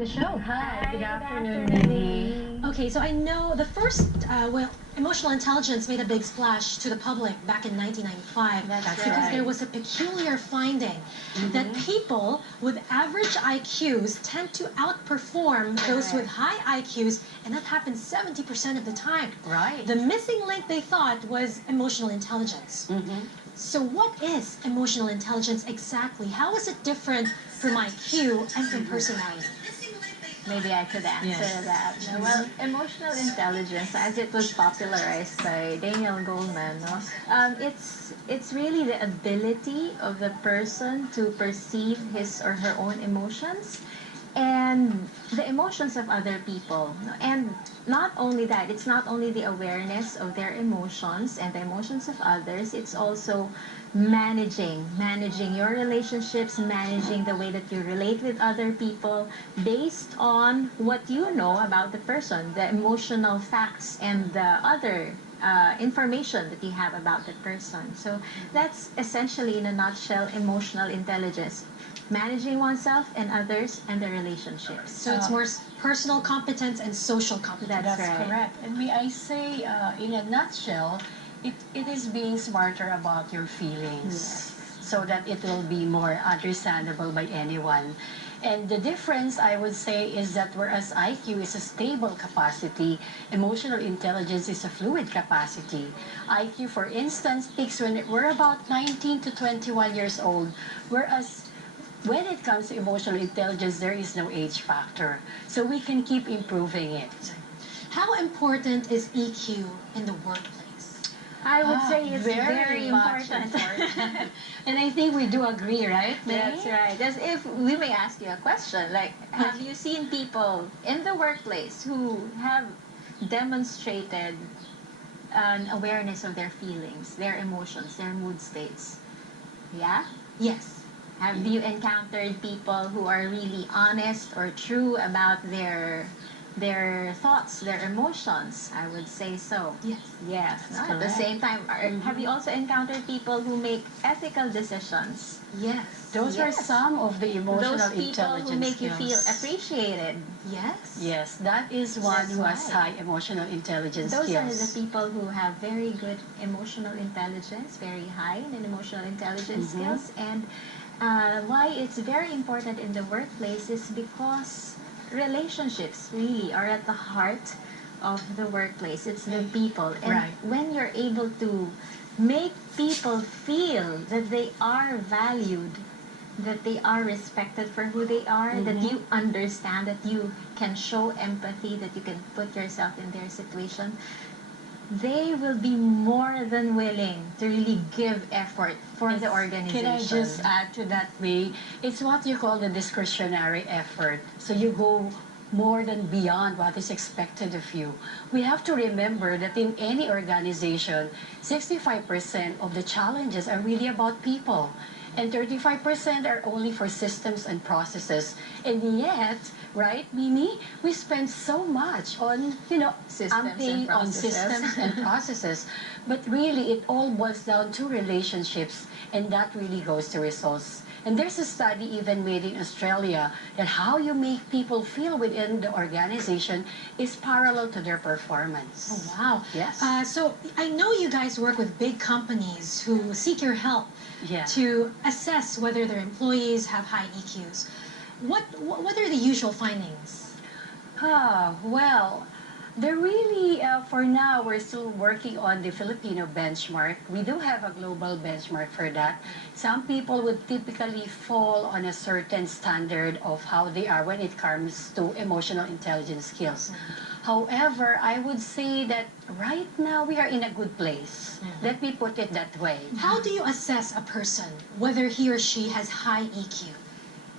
to the show. Hi, good afternoon, afternoon. Minnie. Okay, so I know the first, emotional intelligence made a big splash to the public back in 1995. That's because right. there was a peculiar finding that people with average IQs tend to outperform those with high IQs, and that happens 70% of the time. Right. The missing link, they thought, was emotional intelligence. So what is emotional intelligence exactly? How is it different from IQ and from personality? Maybe I could answer that. No, well, emotional intelligence, as it was popularized by Daniel Goleman, no? It's really the ability of the person to perceive his or her own emotions and the emotions of other people. And not only that, it's not only the awareness of their emotions and the emotions of others, it's also managing your relationships, managing the way that you relate with other people based on what you know about the person, the emotional facts and the other information that you have about the person. So that's essentially, in a nutshell, emotional intelligence. Managing oneself and others and the relationships. So it's more personal competence and social competence. That's That's right. correct. And may I say, in a nutshell, it is being smarter about your feelings so that it will be more understandable by anyone. And the difference, I would say, is that whereas IQ is a stable capacity, emotional intelligence is a fluid capacity. IQ, for instance, peaks when we're about 19 to 21 years old, whereas when it comes to emotional intelligence, there is no age factor. So we can keep improving it. How important is EQ in the workplace? I would say it's very much important. And I think we do agree, right? That's right. As if we may ask you a question, like, have you seen people in the workplace who have demonstrated an awareness of their feelings, their emotions, their mood states? Yeah? Yes. Have you encountered people who are really honest or true about their thoughts, their emotions? I would say so. Yes. Yes. That's No? At the correct. same time, have you also encountered people who make ethical decisions? Yes. Those are Yes. some of the emotional Those people intelligence who make you feel skills. appreciated. Yes. Yes, that is one That's who has right. high emotional intelligence Those are the skills. people who have very good emotional intelligence, very high in emotional intelligence skills. And why it's very important in the workplace is because relationships really are at the heart of the workplace. It's the people. And Right. when you're able to make people feel that they are valued, that they are respected for who they are, that you understand, that you can show empathy, that you can put yourself in their situation, they will be more than willing to really give effort for the organization. Can I just add to that, May? It's what you call the discretionary effort. So you go more than beyond what is expected of you. We have to remember that in any organization, 65% of the challenges are really about people. And 35% are only for systems and processes. And yet, right, Mimi, we spend so much on, Systems and amping on processes. systems and processes. But really, it all boils down to relationships, and that really goes to results. And there's a study even made in Australia that how you make people feel within the organization is parallel to their performance. Oh, wow. Yes. So I know you guys work with big companies who seek your help Yeah. to assess whether their employees have high EQs. What are the usual findings? Well, they're really, for now, we're still working on the Filipino benchmark. We do have a global benchmark for that. Some people would typically fall on a certain standard of how they are when it comes to emotional intelligence skills. However, I would say that right now we are in a good place. Let me put it that way. How do you assess a person, whether he or she has high EQ?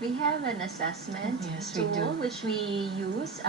We have an assessment Yes, we tool do. which we use.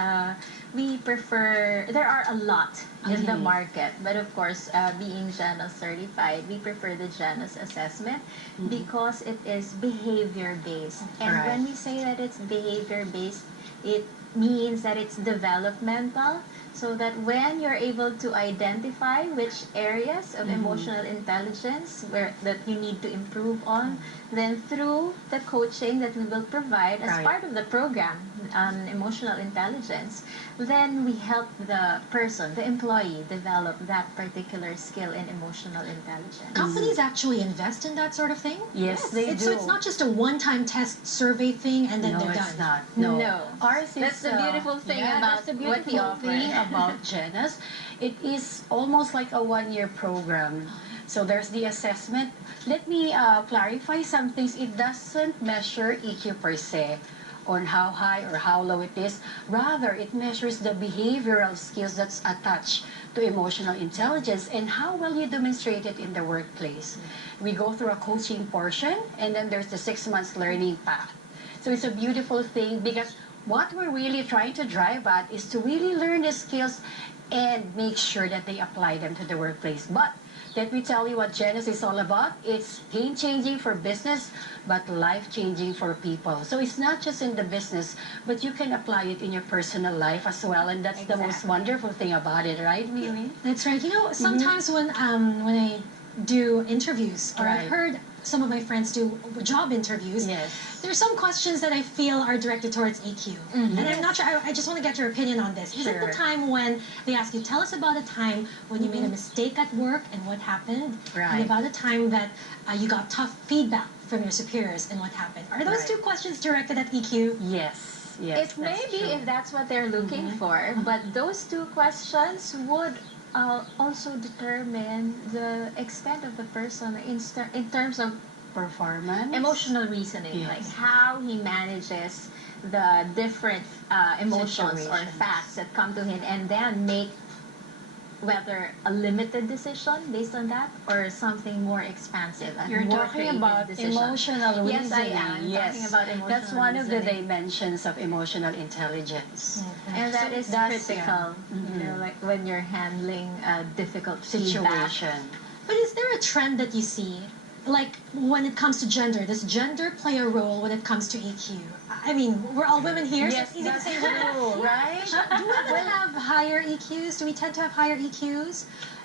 We prefer, there are a lot in the market, but of course, being Janus certified, we prefer the Janus assessment because it is behavior based. And Right. when we say that it's behavior based, It means that it's developmental, so that when you're able to identify which areas of emotional intelligence that you need to improve on, then through the coaching that we will provide as part of the program on emotional intelligence, then we help the person, the employee, develop that particular skill in emotional intelligence. Companies actually invest in that sort of thing? Yes, they do. So it's not just a one-time test survey thing and then No, they're it's done. not. No. No. Ours is, That's the beautiful thing yeah, about that's the what we beautiful offer. thing about Genas. It is almost like a one-year program. So there's the assessment. Let me clarify some things. It doesn't measure EQ per se on how high or how low it is. Rather, it measures the behavioral skills that's attached to emotional intelligence and how well you demonstrate it in the workplace. We go through a coaching portion, and then there's the 6 months learning path. So it's a beautiful thing because what we're really trying to drive at is to really learn the skills and make sure that they apply them to the workplace. But let me tell you what Genas is all about. It's game-changing for business, but life-changing for people. So it's not just in the business, but you can apply it in your personal life as well. And that's the most wonderful thing about it, right, Mili? That's right. You know, sometimes when I do interviews, or I've heard some of my friends do job interviews, there's some questions that I feel are directed towards EQ. And I'm not sure, I just want to get your opinion on this. Is it the time when they ask you, tell us about a time when you made a mistake at work and what happened, and about a time that you got tough feedback from your superiors and what happened? Are those two questions directed at EQ? Yes. It may be if that's what they're looking for, but those two questions would also determine the extent of the person in terms of performance, emotional reasoning, like how he manages the different emotions or facts that come to him, and then make whether a limited decision based on that or something more expansive and You're more talking creative about decision. emotional reasoning. Yes, I am talking about emotional That's one of the reasoning. dimensions of emotional intelligence. And that is critical, you know, like when you're handling a difficult Situation. But is there a trend that you see, like when it comes to gender? Does gender play a role when it comes to EQ? I mean, we're all women here, so it's easy to say women, right? Do women have higher EQs? Do we tend to have higher EQs?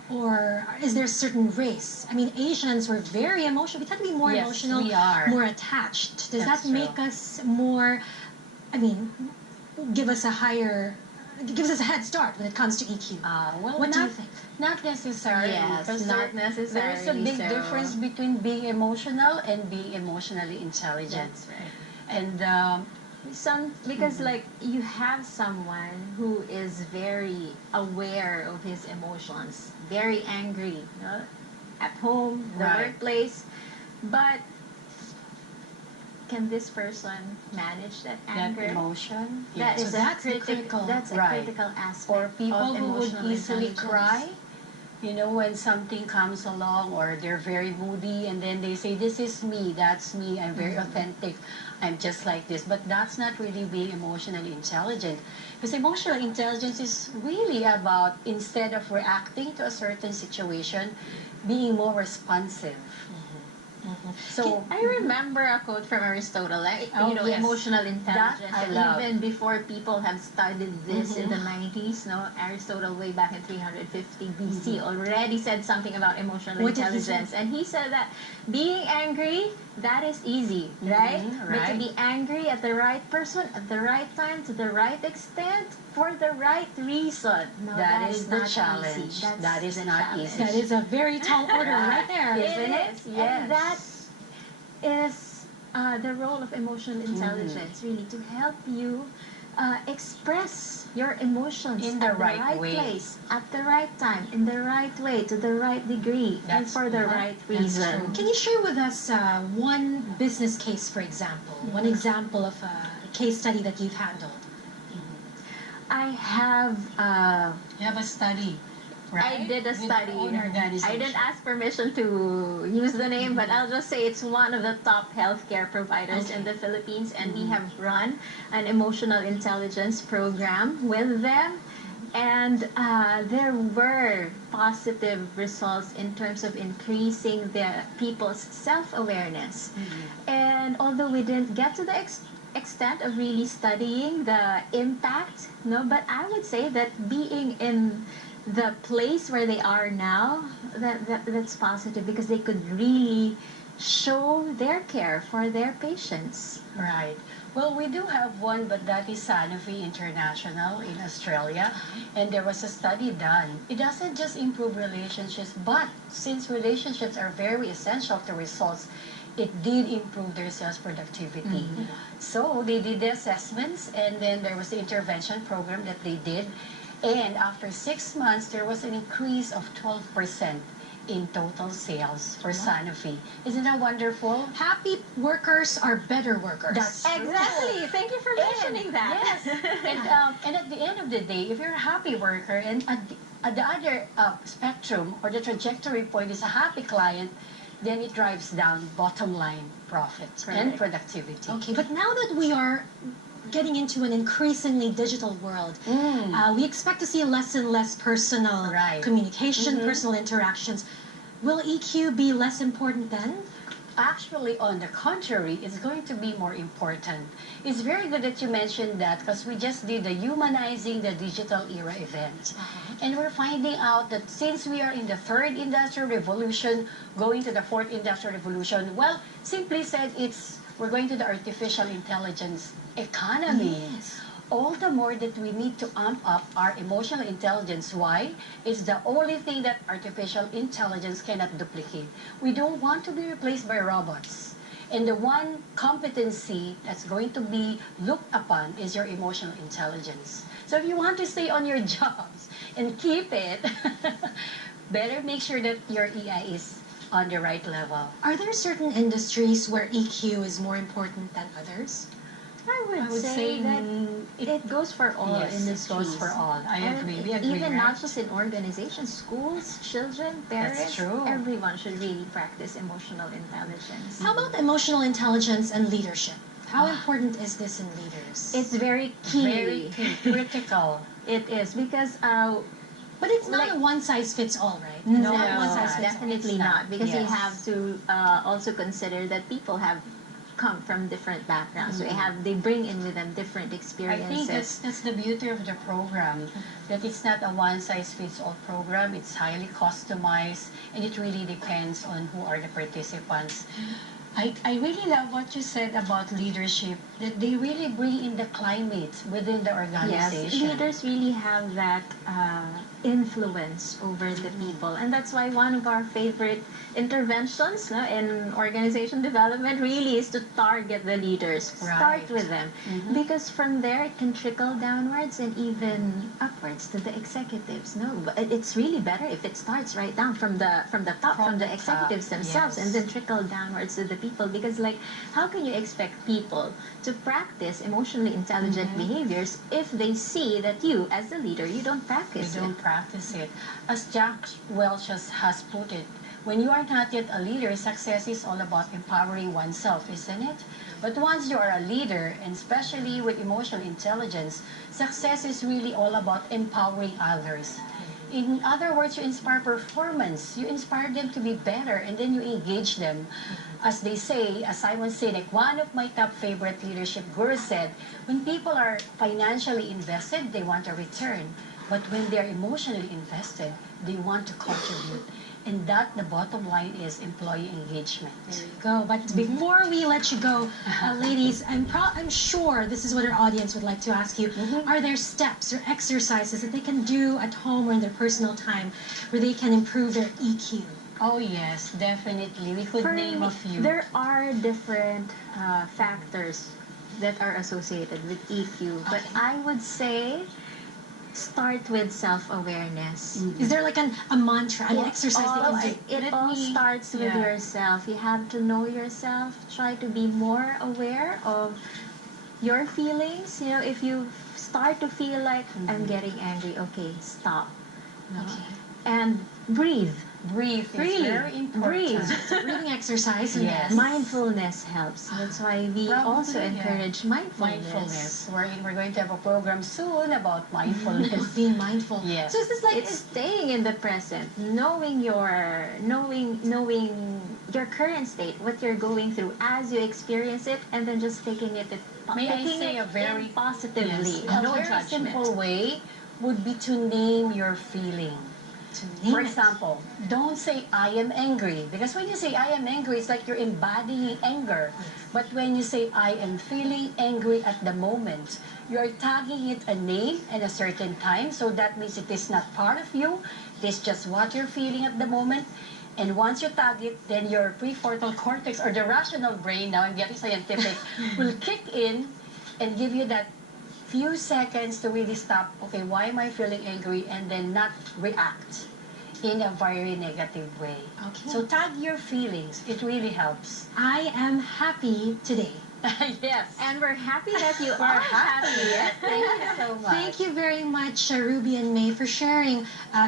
Or is there a certain race? I mean, Asians were very emotional. We tend to be more emotional, we are. more attached. Does That's that make us more, I mean, give us a head start when it comes to EQ? Well, What do you think? Not necessarily. Yes, because not necessarily. There's a big so. difference between being emotional and being emotionally intelligent. That's right. And Because like you have someone who is very aware of his emotions, very angry, you know, at home, the workplace, but can this person manage that anger? that emotion, That is So that's the critical- That's a critical aspect. or people of who would emotional easily intelligence. cry, you know, when something comes along, or they're very moody and then they say, this is me, that's me, I'm very authentic, I'm just like this. But that's not really being emotionally intelligent. Because emotional intelligence is really about, instead of reacting to a certain situation, being more responsive. So I remember a quote from Aristotle, like, Oh, you know, yes. emotional intelligence. That I love. Even before people have studied this in the 90s, no, Aristotle way back in 350 BC already said something about emotional What did he intelligence. And he said that being angry, that is easy, right? But to right. be angry at the right person, at the right time, to the right extent, for the right reason. No, That is the not challenge. easy. That's That is the not challenge. easy. That is a very tall order right there. Isn't it? is. Yes. And that is the role of emotional intelligence, really, to help you express your emotions In the at right the right way. place, at the right time, in the right way, to the right degree, and That's for the right. right That's reason. true. Can you share with us one business case, for example? One example of a case study that you've handled? I have. You have a study, right? I did a With study. your own organization. I didn't ask permission to use the name, but I'll just say it's one of the top healthcare providers in the Philippines, and we have run an emotional intelligence program with them. And there were positive results in terms of increasing the people's self-awareness. And although we didn't get to the extent of really studying the impact, no, but I would say that being in the place where they are now, that's positive because they could really show their care for their patients. Right. Well, we do have one, but that is Sanofi International in Australia, and there was a study done. It doesn't just improve relationships, but since relationships are very essential to results, it did improve their sales productivity. So they did the assessments, and then there was the intervention program that they did, and after 6 months, there was an increase of 12% in total sales for Sanofi. Isn't that wonderful? Happy workers are better workers. That's Exactly. Thank you for mentioning that. Yes. And at the end of the day, if you're a happy worker and at the other spectrum or the trajectory point is a happy client, then it drives down bottom line profit and productivity. Okay, but now that we are getting into an increasingly digital world, we expect to see less and less personal communication, personal interactions. Will EQ be less important then? Actually, on the contrary, it's going to be more important. It's very good that you mentioned that because we just did the Humanizing the Digital Era event. And we're finding out that since we are in the third industrial revolution, going to the fourth industrial revolution, well, simply said, we're going to the artificial intelligence economy. All the more that we need to amp up our emotional intelligence. Why? It's the only thing that artificial intelligence cannot duplicate. We don't want to be replaced by robots. And the one competency that's going to be looked upon is your emotional intelligence. So if you want to stay on your jobs and keep it, better make sure that your EI is on the right level. Are there certain industries where EQ is more important than others? I would say that it goes for all industries. It goes for all. I agree. We agree, Even right? not just in organizations, schools, children, parents. That's true. Everyone should really practice emotional intelligence. How about emotional intelligence and leadership? How important is this in leaders? It's very key. Very critical. It is because but it's not a one-size-fits-all, right? no, one-size-fits-all. definitely not. Because you have to also consider that people have come from different backgrounds. So they bring in with them different experiences. I think that's the beauty of the program, that it's not a one-size-fits-all program. It's highly customized, and it really depends on who are the participants. I really love what you said about leadership, that they really bring in the climate within the organization. Yes, leaders really have that influence over the people. And that's why one of our favorite interventions in organization development really is to target the leaders. Start with them. Because from there, it can trickle downwards and even upwards to the executives. No, but it's really better if it starts right down from the top, from the executives themselves, and then trickle downwards to the people. Because how can you expect people to practice emotionally intelligent behaviors if they see that you, as the leader, you don't practice it? You don't practice it. As Jack Welch has put it, when you are not yet a leader, success is all about empowering oneself, isn't it? But once you are a leader, and especially with emotional intelligence, success is really all about empowering others. In other words, you inspire performance. You inspire them to be better, and then you engage them. As they say, as Simon Sinek, one of my top favorite leadership gurus said, when people are financially invested, they want a return. But when they're emotionally invested, they want to contribute. And that, the bottom line is employee engagement. There you go. But before we let you go, ladies, I'm sure this is what our audience would like to ask you. Are there steps or exercises that they can do at home or in their personal time where they can improve their EQ? Oh yes, definitely. We could name a few. There are different factors that are associated with EQ, but I would say start with self-awareness. Is there like a mantra, an exercise that you can do? It all starts with yourself. You have to know yourself. Try to be more aware of your feelings. You know, if you start to feel like I'm getting angry, okay, stop. And breathe. Breathe freely. It's very important. Breathe. It's a breathing exercise. And Yes. Mindfulness helps. That's why we Probably, also encourage mindfulness. Mindfulness. We're going to have a program soon about mindfulness. being mindful. Yes. So it's like staying in the present, knowing your current state, what you're going through as you experience it, and then just taking it May I say a very positively. a No very judgment. simple way would be to name your feeling. For example, don't say I am angry, because when you say I am angry, it's like you're embodying anger. But when you say I am feeling angry at the moment, you're tagging it a name and a certain time, so that means it is not part of you. It is just what you're feeling at the moment. And once you tag it, then your prefrontal cortex, or the rational brain, now I'm getting scientific, will kick in and give you that few seconds to really stop, okay, why am I feeling angry, and then not react in a very negative way. Okay. So tag your feelings. It really helps. I am happy today. Yes. And we're happy that you We're are happy. happy. Thank you so much. Thank you very much, Ruby and Mae, for sharing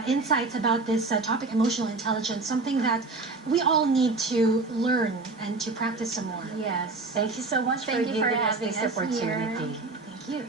insights about this topic, emotional intelligence, something that we all need to learn and to practice some more. Yes. Thank you so much for Thank you giving for us having this us here. Thank opportunity. you.